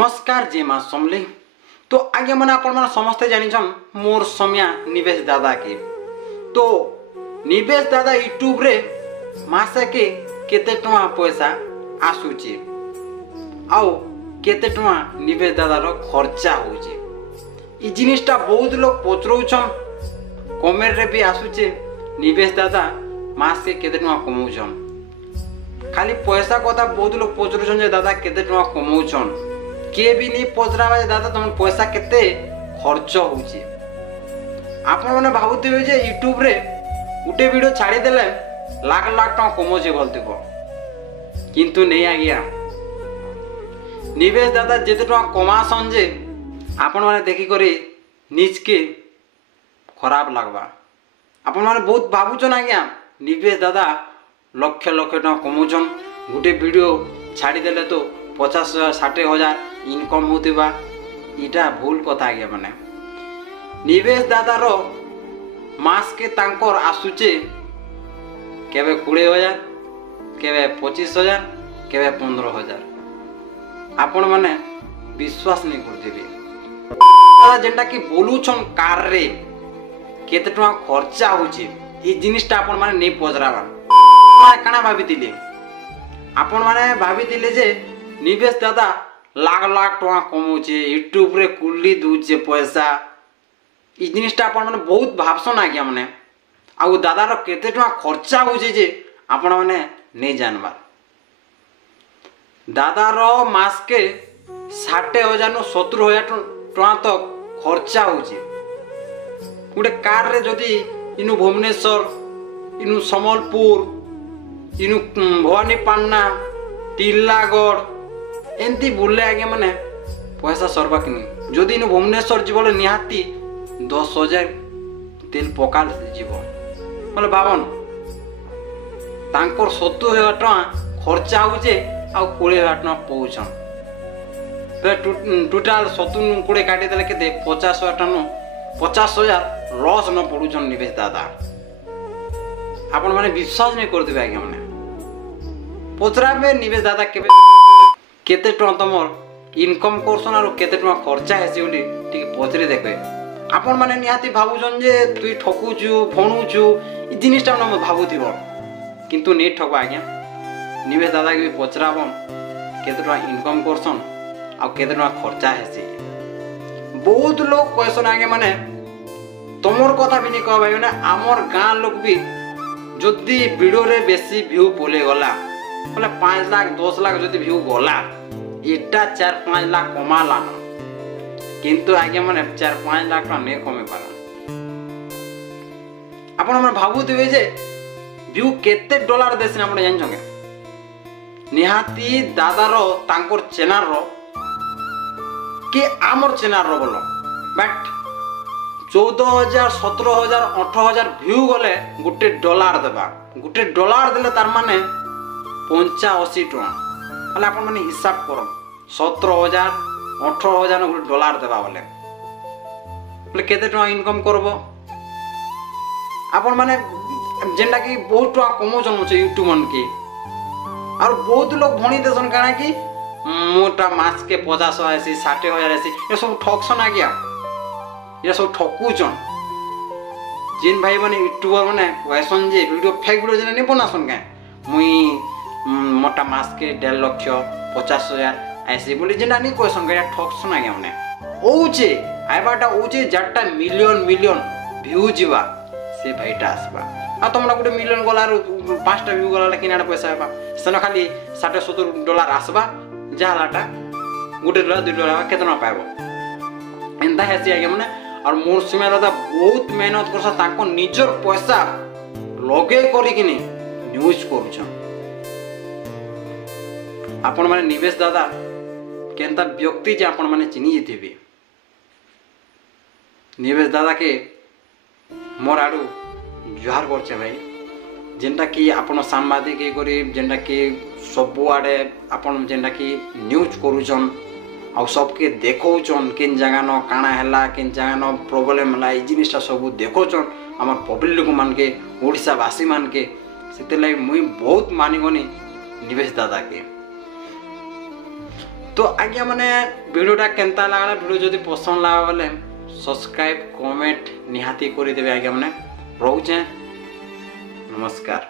नमस्कार जय माँ समले। तो आगे मैंने आपण समस्ते जानिछन मोर समया निवेश दादा के। तो निवेश दादा यूट्यूब रे मासे के केते टका पैसा आसुची आउ केते टका निवेश दादा रो खर्चा होची। ई जिनिसटा बहुत लोग पचरौछन, कमेंट रे भी आसुचे निवेश दादा मास के केते टका कमाउछन। खाली पैसा कथा बहुत लोग पचरौछन जे दादा केते टका कमाउछन, किए भी नहीं पचरावा दादा तुम पैसा केते खर्च होउची। आपण माने भाबुथिबे जे यूट्यूब रे उटे वीडियो छाड़ी देले लाख लाख टका कमोजे बोलथिबो, किंतु नहीं आज्ञा। निवेश दादा जेते टका कमासन जे आपण माने देखि करी निज के खराब लागबा। आपण माने बहुत भाबुचन आज्ञा निवेश दादा लक्ष लक्ष टका कमोचन, गुटे वीडियो छाड़ी देले तो 50,000-60,000 इनकम होतिबा। इटा भूल कथा आज्ञा। माने निवेश दादा रो मास के तांकर आसुचे केबे 20,000, केबे 25,000, केबे 15,000। आपण माने विश्वास नहीं करथिबे। दादा जेंटा कि बोलुछन कार रे केते टका खर्चा होची, ई जिनिसटा आपण माने नहीं पजरावा। काना भाबितिले आपण माने भाबितिले जे निवेश दादा लाख लाख टका कमाउचे, यूट्यूब रे कुल्ली दूचे पैसा। ई जिनिसटा आपण माने बहुत भाबसन आज्ञा। माने आउ दादार केते टका खर्चा होचे जे आपण माने नहीं जानबार। दादार मास के 60,000 नु 70,000 टका तक खर्चा होचे। गुटे कार रे जदी इनु भुवनेश्वर, इनु समलपुर, इनु भवानीपाटना, टिल्लागढ़ एंती बुले आगे माने पैसा सरबा कि नहीं। जदि इनु भुवनेश्वर जीव निहाती 10,000 तेल पकाल जीव बोले भावन तांकर 70,000 टका खर्चा होचे आ 20,000 टका पौछन। टोटाल 70 कोड़े काटी देले केते 50,000 टका 50,000 लॉस न पड़ुछन निवेश दादा। आपण माने विश्वास नहीं करथिबे आगे। माने पचरा में निवेश दादा केते टका तमर इनकम करसन और केते टका खर्चा हेसी बोली ठीक पचरी देखबे। आपण माने निहाती भाबुछन जे तुई ठकुछु फणुछु ई जिनिसटा न भाबुथिबो, किंतु नहीं ठकबा आज्ञा। निवेश दादा के पचराबन केते टका इनकम करसन आ केते टका खर्चा हेसी। बहुत लोग कहसन आगे माने तमर कथा भी नहीं कह भाई। माने आमर गाँ लोग भी जदि वीडियो रे बेसी व्यू बोले गला बोले 5 लाख 10 लाख जदि व्यू गला एटा 4-5 लाख कमाला, किंतु आगे माने 4-5 लाख टका नहीं कमे पार। आपण माने भाबुथिबे जे व्यू केते डॉलर देसिन आपण जानछोगे। निहाती दादार तांकर चैनल रो के आमर चैनल रो बोलो बट 14,000 17,000 18,000 व्यू गले गुटे डॉलर देबा। गुटे डॉलर देले तार माने 85 टका। हले आपण माने हिसाब करो 17,000 18,000 गुटे डॉलर देबा बोले केते टका इनकम करबो। आपण माने जेंडा कि बहुत टका कमौछन मुझे यूट्यूब मन के। और बहुत लोग भणी देसन काना कि मोटा मास के 50,000 60,000 ये सब ठकसन आ गया। ये सब ठकुचन जिन भाई माने यूट्यूबर माने वैसन जे वीडियो फेक वीडियो जने नहीं बनासन के मुई मोटा मास के 1.5 लाख 50,000 ऐसे बोली जेना नहीं कहसन के ठकसन आगे। माने ओचे आइबाटा ओचे जट्टा मिलियन मिलियन व्यू जीवा से भाईटा आसबा। आ तमना गुटे मिलियन गला 5टा व्यू गला किनाडा पैसा आबा सना खाली 60-70 डॉलर आसबा जालाटा गुटे डॉलर 2 डॉलर केतना पाइबो एंदा हेसी आगे। माने और मोर समय दादा बहुत मेहनत करसा ताको निजर पैसा लगे करी किनी न्यूज करूछन। आपण माने निवेश दादा केनता व्यक्ति जे आपण माने चिनी जेथिबे। निवेश दादा के मोर आडू जुहार करछे भाई। जेंटा कि आपण सांबादिक करी जेंटा कि सब आडे आपण जेंटा कि न्यूज करूछन आ सबके देखौछन किन जगह न काना हैला किन जगह न प्रॉब्लम हैला ई जिनिसटा सब देखौछन हमर पब्लिक मान के ओडिसा वासी मान के। सेते लाई मुई बहुत मानिगनी निवेश दादा के। तो आज्ञा मैंने वीडियोटा केनता लगा वीडियो जदि पसंद लगा बोले सब्सक्राइब कमेंट निहाती कर देवे आज्ञा मैंने रोचे नमस्कार।